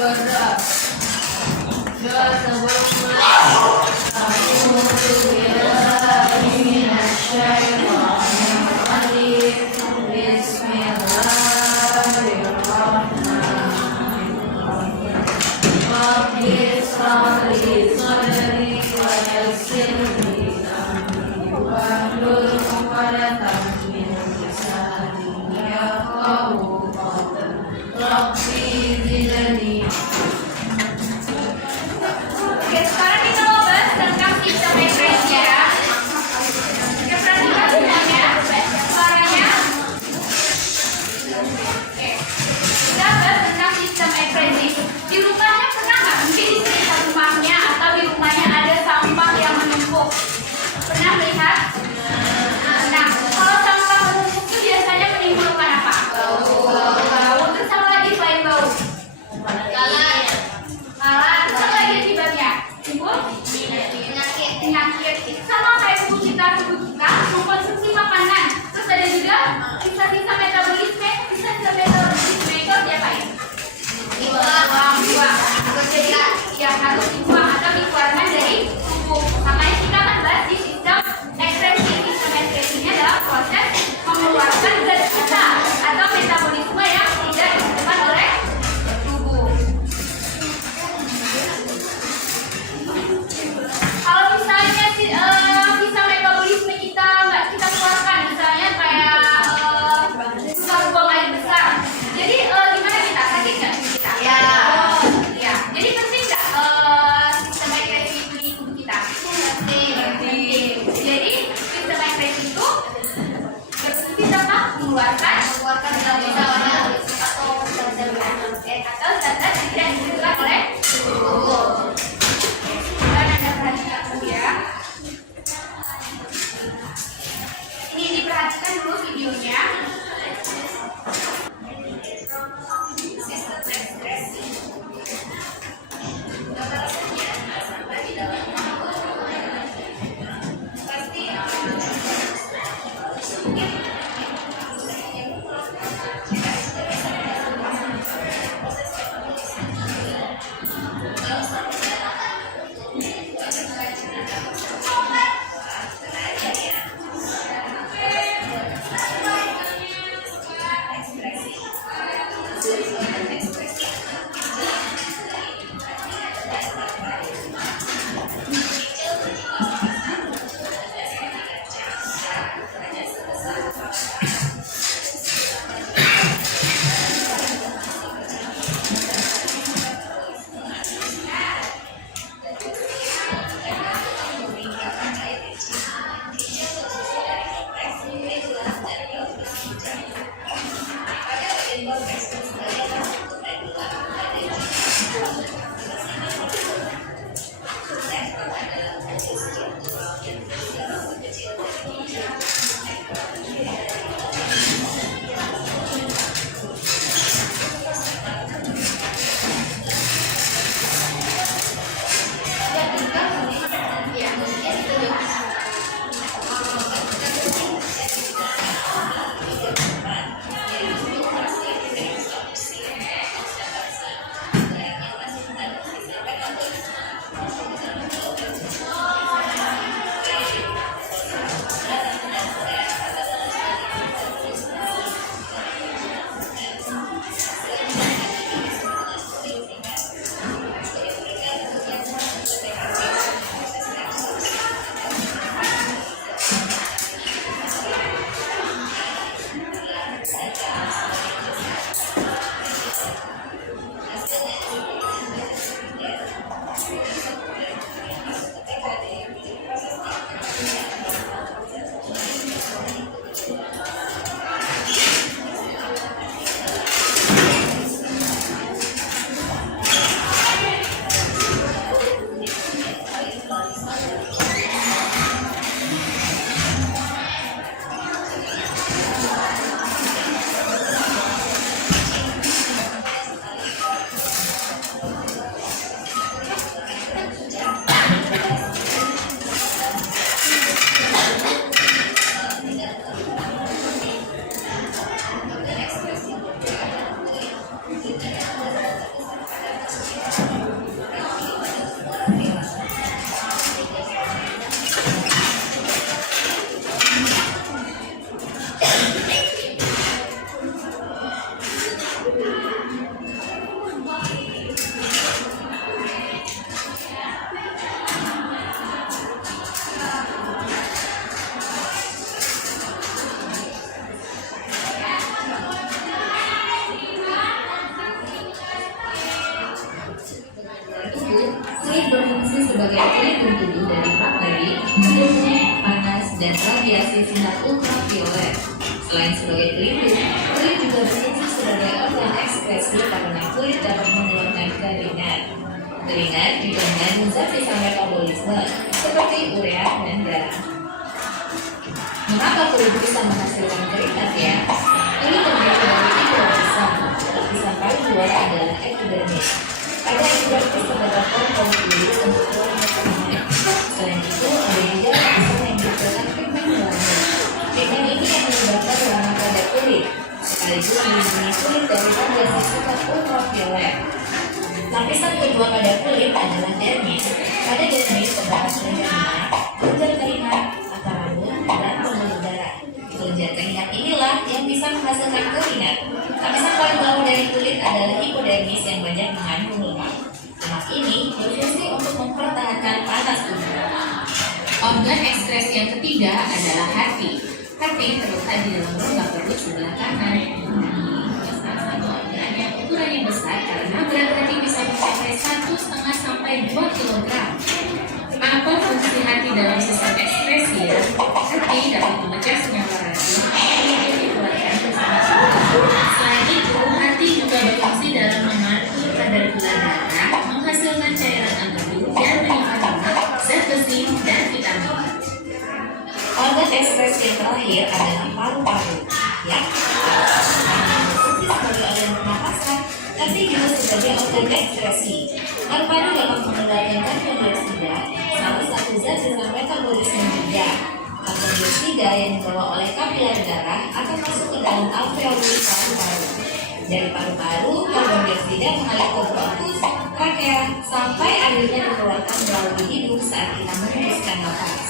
berdoa. Doa sebelum mulai. A'udzubillahiminasyaitonirrajim. Bismillahirrahmanirrahim. Rabbi ishrah li sadri wa yassir li amri wahlul 'uqdatam min lisani yafqahu qawli. Rabbi zidni. Oke, sekarang kita mau bahas tentang sistem ekspresi ya. Oke, perhatikan semuanya, suaranya. Oke, kita bahas tentang sistem ekspresi. Di rumahnya pernah nggak mungkin di sekitar rumahnya atau di rumahnya ada sampah yang menumpuk? Pernah melihat? Nah, kalau sampah menumpuk itu biasanya menimbulkan apa? Bau. Terus apa lagi selain bau? Lalat. Terus apa lagi akibatnya? Timbul penyakit. Sama kayak tubuh kita mengkonsumsi makanan. Terus ada juga sisa-sisa metabolisme. Sisa-sisa metabolisme itu diapain? Dibuang. Jadi ya harus dibuang atau dikeluarkan dari tubuh. Makanya kita akan bahas di sistem ekspresi. Sistem ekspresinya adalah proses mengeluarkan zat sisa atau metabolisme yang tidak disebabkan oleh tubuh. Kalau misalnya sisa metabolisme kita nggak kita keluarkan, misalnya kayak suka buang air besar, jadi gimana kita? Sakit nggak kita? Ya. Jadi penting nggak sistem ekspresi itu di tubuh kita? Penting. Jadi sistem ekspresi itu bisa apa? Mengeluarkan atau zat-zat yang tidak disebabkan oleh tubuh. Dan Anda perhatikan dulu ya. Ini diperhatikan dulu videonya. Sistem ekspresi. radiasi sinar ultraviolet. Selain sebagai pelindung, kulit juga berfungsi sebagai organ ekskresi karena kulit dapat mengeluarkan keringat. Keringat juga mengandung zat sisa metabolisme seperti urea dan darah. Mengapa kulit bisa menghasilkan keringat ya? Ini terdiri dari tiga lapisan. Lapisan paling luar adalah epidermis. Pada epidermis terdapat pori kulit untuk warna pigmen. Selain itu, ada juga lapisan yang menghasilkan pigmen melanin. Pigmen ini yang menyebabkan warna pada kulit, sekaligus melindungi kulit dari radiasi sinar ultraviolet. Lapisan kedua pada kulit adalah dermis. Pada dermis terdapat kelenjar keringat, akar rambut, dan pembuluh darah. Kelenjar keringat inilah yang bisa menghasilkan keringat. Lapisan paling bawah dari kulit adalah hipodermis yang banyak mengandung lemak. Lemak ini berfungsi untuk mempertahankan panas tubuh. Organ ekskresi yang ketiga adalah hati. Hati terletak di dalam rongga perut sebelah kanan. Salah satu organ yang ukurannya besar karena berat hati bisa mencapai 1,5 sampai 2 kg. Apa fungsi hati dalam sistem ekskresi ya? Hati dapat memecah senyawa racun yang dikeluarkan bersama tubuh. Selain itu, hati juga berfungsi dalam mengatur kadar gula darah, menghasilkan cairan alkali dan menyimpan lemak, zat besi, dan vitamin. Organ ekskresi yang terakhir adalah paru-paru, yang berfungsi sebagai organ pernapasan, tapi juga sebagai organ ekskresi. Paru-paru dapat mengeluarkan karbon dioksida, salah satu zat sisa metabolisme juga. Karbon dioksida yang dibawa oleh kapiler darah akan masuk ke dalam alveoli paru-paru. Dari paru-paru, karbon dioksida mengalir ke bronkus, trakea, sampai akhirnya dikeluarkan melalui hidung saat kita menghembuskan nafas.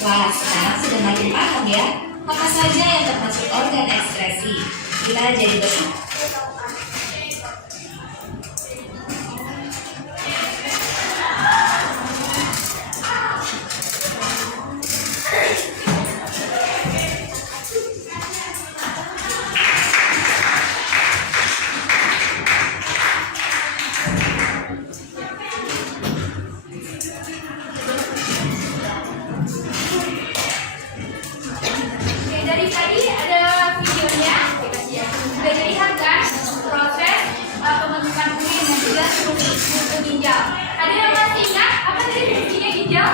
Wah, sekarang sudah makin paham ya, apa saja yang termasuk organ ekskresi. Kita jadi bersama. Dari tadi ada videonya, sudah dilihat kan proses pembentukan urin dan juga struktur ginjal. Ada yang masih ingat apa tadi fungsinya ginjal?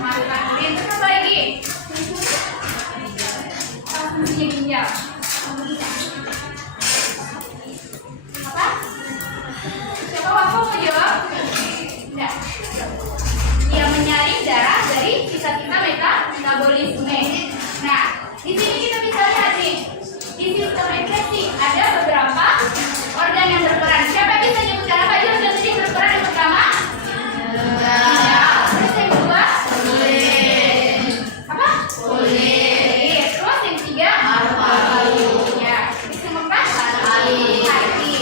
Pembentukan urin, terus apa lagi? Fungsinya ginjal. Apa? Siapa waktu mau jawab? Tidak. Dia menyaring darah dari sisa-sisa metabolisme. Nah, di sini kita bisa lihat nih, di sistem ekskresi ada beberapa organ yang berperan. Siapa yang bisa nyebutkan apa aja organ yang berperan yang pertama? Terus yang kedua? Kulit. Apa? Kulit. Terus yang ketiga? Paru-paru. Ya. Terus yang keempat? Hati.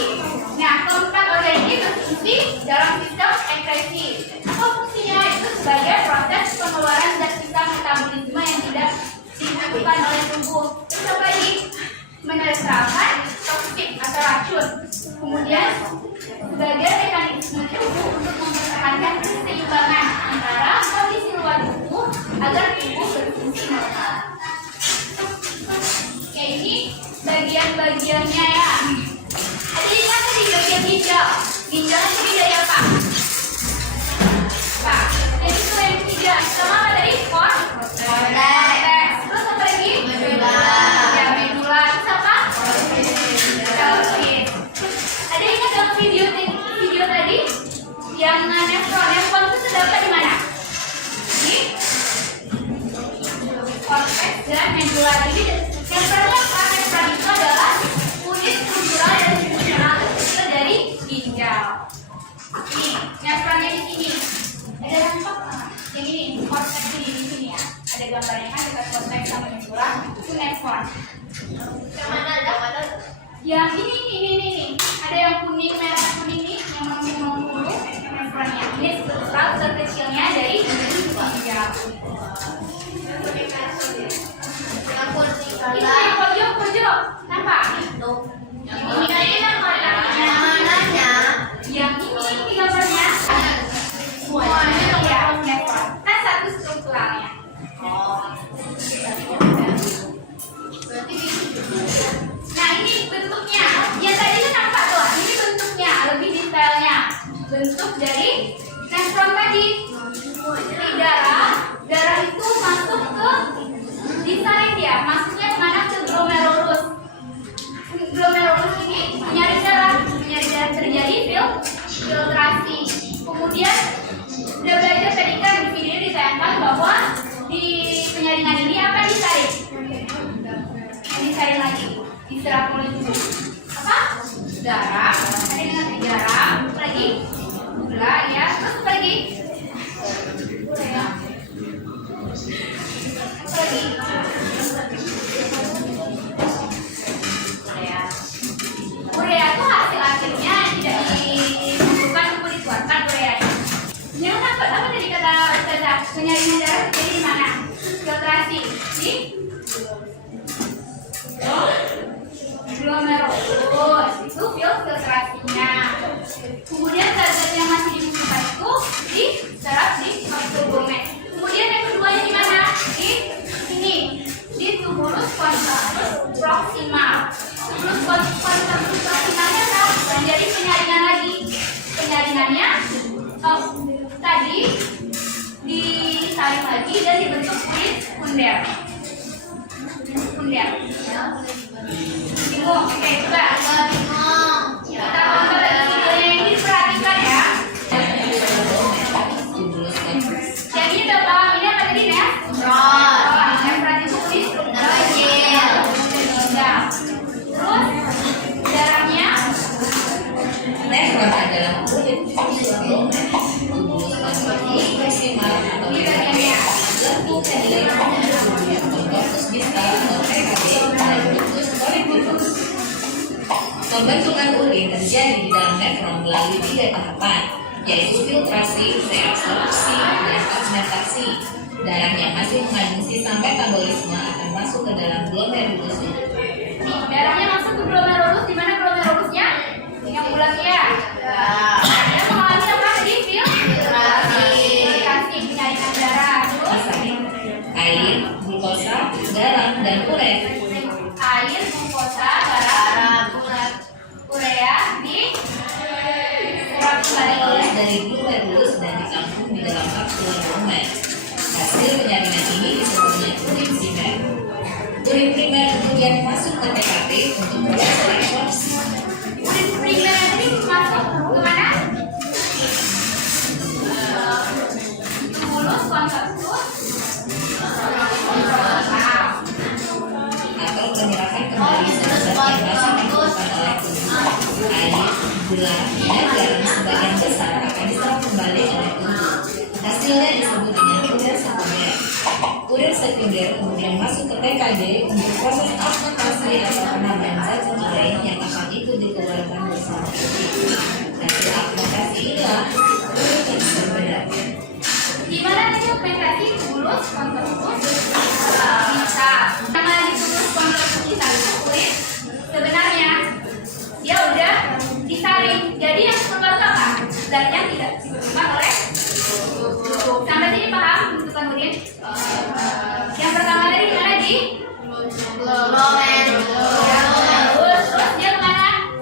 Nah, keempat organ ini berfungsi dalam sistem ekskresi. Apa fungsinya? Itu sebagai proses pengeluaran zat sisa metabolisme yang tidak dibutuhkan oleh tubuh. Terus apa lagi? Menetralkan toksik atau racun. Kemudian sebagai mekanisme tubuh untuk mempertahankan keseimbangan antara kondisi luar tubuh agar tubuh berfungsi normal. Oke, ini bagian-bagiannya ya. Ada lihat tadi bagian ginjal. Ginjal ini dari apa? Pak, jadi itu yang ketiga. Sama apa tadi? Korteks. Terus apa lagi? Ya, medula. Terus apa? Pelvis. Ada ingat dalam video tadi yang nefron itu terdapat di mana? Di korteks dan medula. Jadi nefronnya apa? Nefron itu adalah unit struktural dan fungsional terkecil dari ginjal. Nih, nefronnya di sini. Ada nampak yang ini, korteks ini di sini ya. Ada gambarnya kan dekat korteks sama medula itu nefron. Yang mana ada? Yang ini. Ada yang kuning, merah kuning nih, yang mengkuning nefronnya. Ini struktural terkecilnya dari ginjal. Ini yang pojok, nampak? Ini aja namanya. Yang ini gambarnya. Semuanya ya, nefron. Kan diserap oleh tubuh? Apa? Garam. Ada yang ngerti garam? Apa lagi? Gula ya. Terus apa lagi? Urea. Apa lagi? Urea. Urea itu hasil akhirnya tidak dibutuhkan untuk dikeluarkan urea. Yang apa tadi kata Ustazah? Penyaringan darah terjadi di mana? Filtrasi di glomerulus, itu filtrasinya. Kemudian zat-zat yang masih dibutuhkan itu diserap di glomer. Kemudian yang keduanya di mana? Di sini, di tubulus contractus proximal. Tubulus contractus proximalnya apa? Menjadi penyaringan lagi. Penyaringannya tadi disaring lagi dan dibentuk kulit sekunder. Bingung? Oke, coba kita tonton lagi videonya ini, diperhatikan ya. Yang ini udah paham ini apa tadi ya? Yang perhatikan kulit terus darahnya Nefron adalah kulit glomer, tubulus contractus proximal atau bagiannya. bentuk yang kontortus distal atau PKD dan ductus colectus. Pembentukan urin terjadi di dalam nefron melalui 3 tahapan, yaitu filtrasi, reabsorpsi, dan fragmentasi. Darah yang masih mengandung sisa metabolisme akan masuk ke dalam glomerulus. Nih, darahnya masuk ke glomerulus. Di mana glomerulusnya? Yang bulat ya. Dia mengalami apa tadi? Filtrasi, penyaringan darah. Terus Air, glukosa, garam, dan urea. air, glukosa, garam, urea diserap kembali Dari glomerulus dan ditampung di dalam kapsul glomer. Hasil penyaringan ini disebutnya urin primer. Urin primer kemudian masuk ke TKP untuk proses reabsorpsi. urin primer yang tadi masuk ke mana? Tubulus contractus Atau penyerapan kembali zat-zat yang masih dibutuhkan oleh tubuh. Air, gula, dan garam sebagian besar akan diserap kembali oleh tubuh. Hasilnya disebut dengan urin sekunder. Urin sekunder kemudian masuk ke TKD untuk proses fermentasi atau penambahan zat-zat lain yang akan ikut dikeluarkan bersama urin. Hasil fermentasi inilah urin yang sebenarnya. di mana tadi fermentasi tubulus contractus bisa. Nama di tubulus contractus kita itu kulit sebenarnya dia udah disaring. Jadi yang keluar itu apa? Zat yang tidak dibutuhkan oleh tubuh. Sampai sini paham bentukan urin? Yang pertama tadi di mana di? Glomerulus. Terus dia kemana?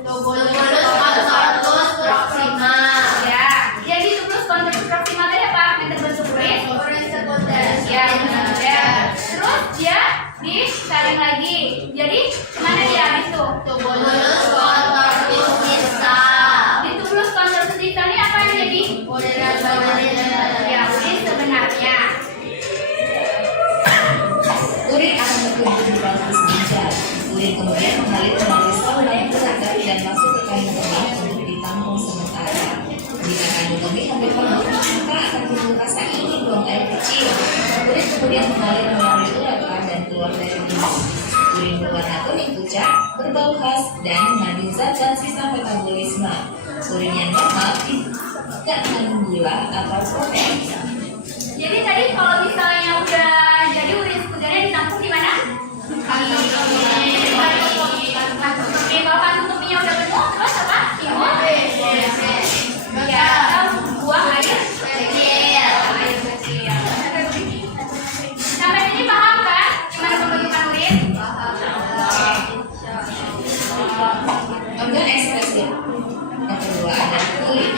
Ya, jadi tubulus contractus proximal tadi apa? Yang terbentuk urin? Ya, benar. Terus dia disaring lagi. Jadi kemana dia habis itu? Di tubulus contractus distal ini apa yang jadi? Ya, urin sebenarnya. Urin akan berkumpul di pelapis ginjal. Urin kemudian mengalir melalui saluran ureter dan masuk ke kandung kemih untuk ditampung sementara. Jika kandung kemih hampir penuh, maka akan timbul rasa ingin buang air kecil. Urin kemudian mengalir melalui ureter dan keluar dari bilik. Urin berwarna kuning pucat, berbau khas, dan mengandung zat-zat sisa metabolisme. Urin yang normal tidak mengandung gula atau protein. Jadi tadi kalau misalnya udah jadi urin sekundernya ditampung di mana? Kalau kandung kemihnya udah penuh, terus apa? Ya, atau buang air kecil. Sampai sini paham kan? Gimana pembentukan urin? Organ ekspresif. Yang kedua ada kulit.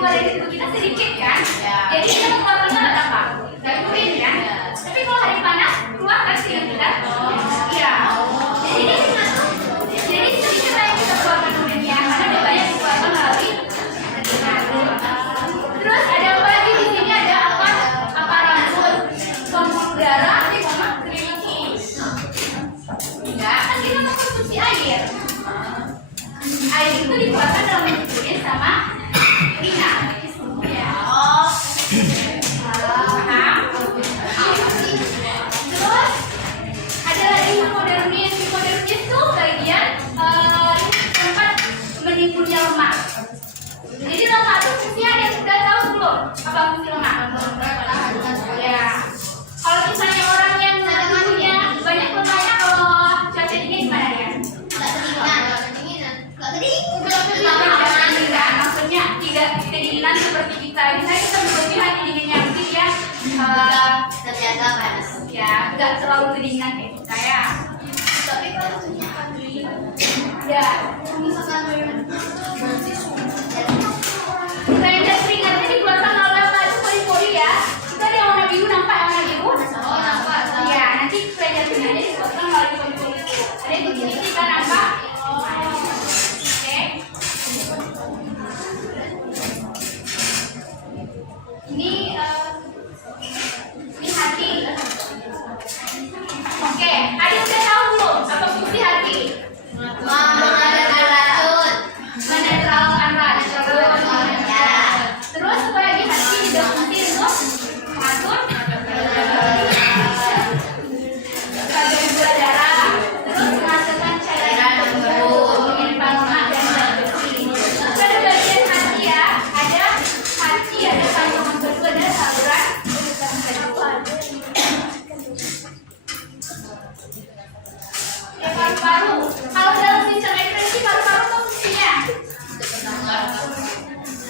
keluar dari tubuh kita sedikit kan? Jadi kita mengeluarkan lewat apa? Dari urin kan? Tapi kalau hari panas keluar kan keringat kita? Iya. Jadi sedikit lah yang kita keluarkan urinnya karena udah banyak dikeluarkan melalui keringat. Terus ada apa lagi di sini? Ada apa rambut, pembuluh darah, enggak, kan kita mengkonsumsi air. Air itu dikeluarkan dalam bentuk urin sama keringat. Ya. Paham? Terus ada lagi hipodерmis. Hipodерmis itu bagian tempat menimbulnya lemak. Jadi lemak itu fungsinya ada yang sudah tahu belum? Apa fungsi lemak? Ya. Kalau misalnya orang yang punya banyak lemaknya kalau cuaca dingin gimana ya? Maksudnya tidak kedinginan seperti kita. Misalnya kita berlebihan dinginnya mungkin ya terjaga panas. Ya, nggak terlalu kedinginan kayak kita ya. Tapi kalau ya, Stranger keringatnya dikeluarkan oleh apa itu pori-pori ya. Kita ada yang warna biru, nampak yang warna biru? Oh, nampak. Ya, nanti stranger keringatnya dikeluarkan melalui pori-pori itu. Ada yang begini kita nampak. Oke. Ini hati. Oke, ada yang udah tahu belum apa fungsi hati? Menetralkan racun. Ya. Terus apa lagi hati juga fungsi untuk mengatur kadar gula darah. Terus menghasilkan cairan tubuh, menyimpan lemak dan zat besi. Terus ada bagian hati ya, ada hati, ada kandungan besi, ada saluran. Ya, paru-paru. Kalau dalam sistem ekskresi paru-paru apa fungsinya?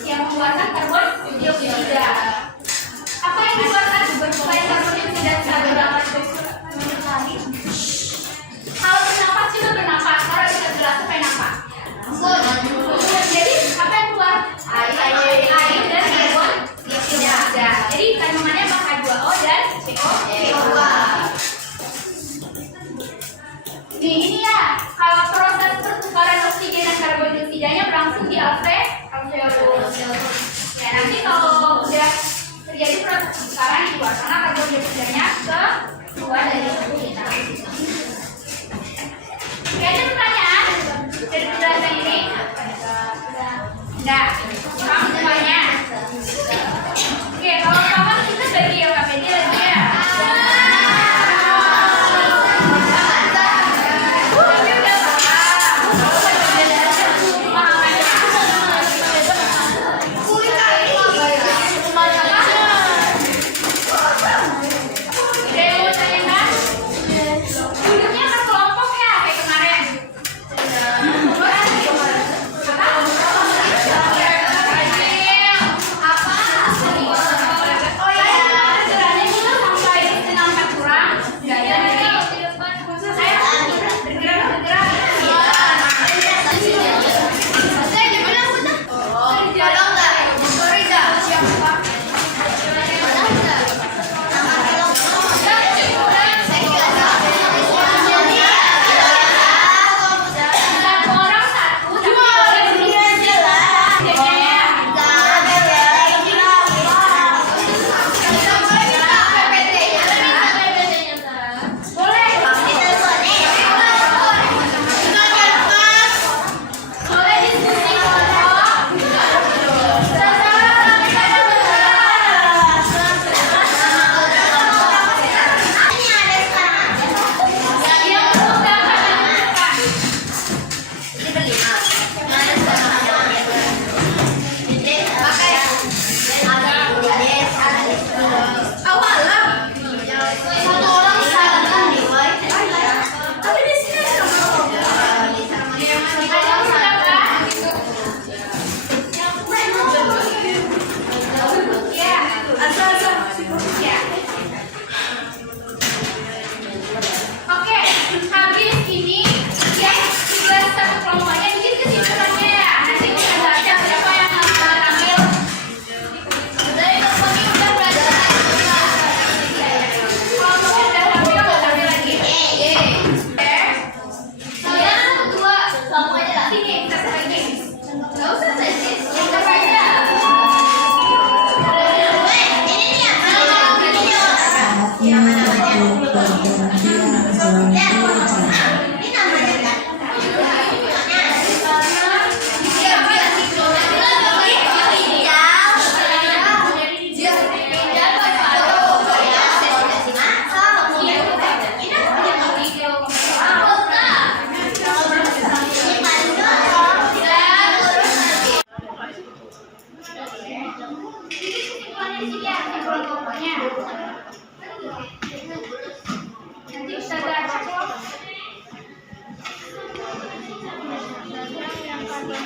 Yang mengeluarkan karbon dioksida. Apa yang dikeluarkan supaya karbon dioksida bisa bernafas? Kalau bernafas juga bernafas. Kalau bisa gerak supaya nafas. Jadi apa yang keluar? Air dan karbon dioksida. Jadi kandungannya apa? H2O dan CO2. Ini ya, kalau proses pertukaran oksigen dan karbon dioksidanya berlangsung di alveolus. Ya, nanti kalau udah terjadi proses pertukaran dikeluarkan karbon dioksidanya ke luar dari tubuh kita. Oke, ada pertanyaan dari penjelasan ini? Enggak, paham semuanya? Oke, kalau paham kita bagi LKPD lagi ya. Ada yang mau tanyakan?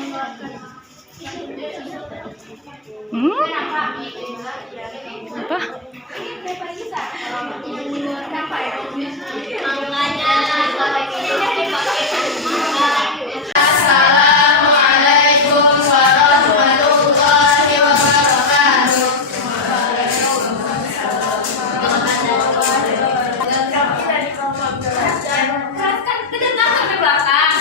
Apa? Assalamualaikum warahmatullahi wabarakatuh. Teruskan ke depan sampai belakang.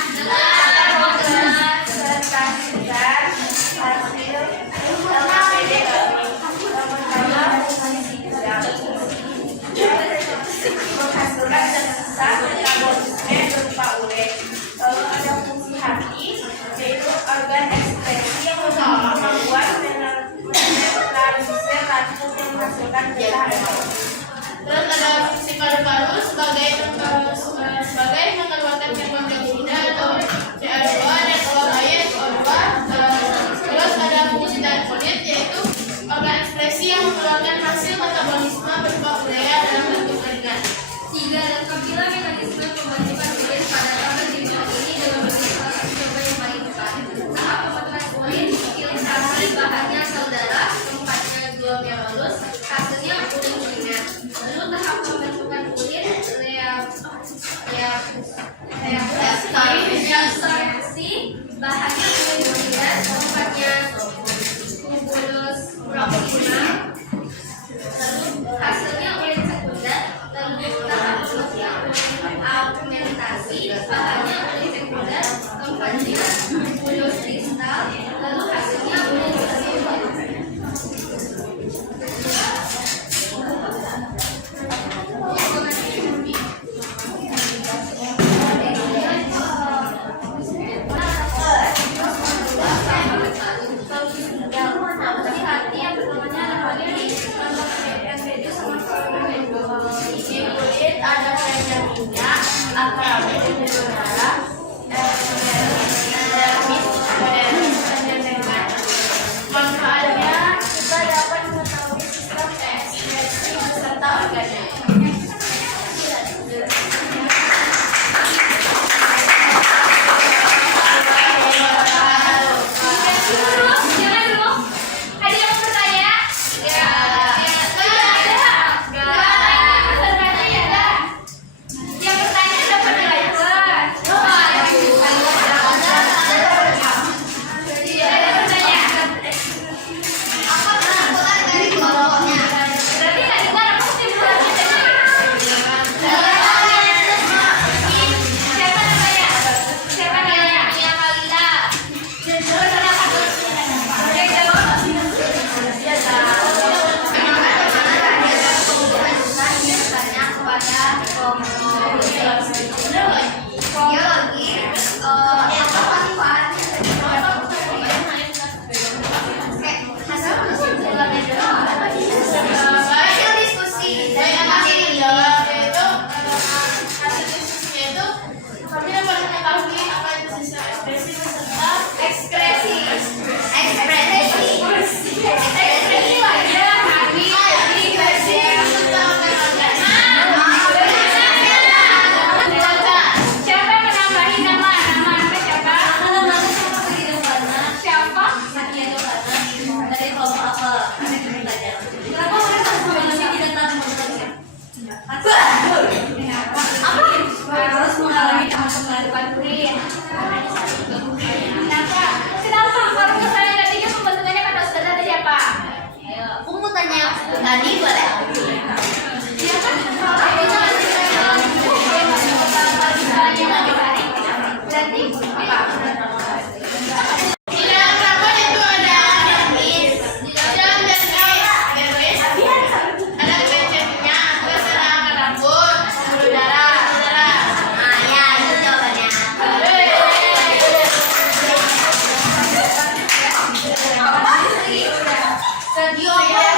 Menghasilkan zat metabolisme berupa uret. Lalu ada fungsi hati, yaitu organ ekspresi yang membuat menetralisir racun yang menghasilkan zat. Terus ada fungsi paru-paru sebagai mengeluarkan karbon dioksida atau CO2 dan uap air O2. Terus ada fungsi dan kulit, yaitu organ ekspresi yang mengeluarkan hasil metabolisme berupa urea dalam bentuk ringan. 3. Lengkapilah mekanisme pembentukan kulit pada tahap jenis ini dengan beberapa coba yang paling depan. Tahap pembentukan kulit, filtrasi bahannya sel darah, tempatnya glomerulus halus, hasilnya kuning ringan. Lalu tahap pembentukan kulit, reaksi, bahannya kuning ringan, tempatnya tubulus proximal. Lalu hasilnya kulit sekunder. Lalu tahap augmentasi, bahannya kulit sekunder, tempatnya tubulus kristal. Lalu hasilnya kulit sekunder. Manfaatnya kita dapat mengetahui sistem ekspresi beserta organnya. Jangan dulu. Ada yang bertanya? Ya. Yang bertanya dapat nilai plus. Berarti tadi gua apa kesimpulannya tadi? Siapa namanya? Siapa namanya? Mia Kalila. Terus kenapa? Oke, jawab. Dia siapa yang menambahi nama? Nama siapa? Siapa? Dari kelompok apa? Kenapa mereka semuanya tidak tahu menentukan? Harus mengalami Pembentukan kulit. Kenapa? Kenapa? Kalau misalnya tadinya pembentukannya kata saudara tadi apa? Aku mau tanya tadi boleh? Siapa? Berarti apa? Di dalam karbon itu ada dermis. Di dalam dermis ada kecilnya, terus ada akar rambut, pembuluh darah. Ah ya, itu jawabannya. Stadium.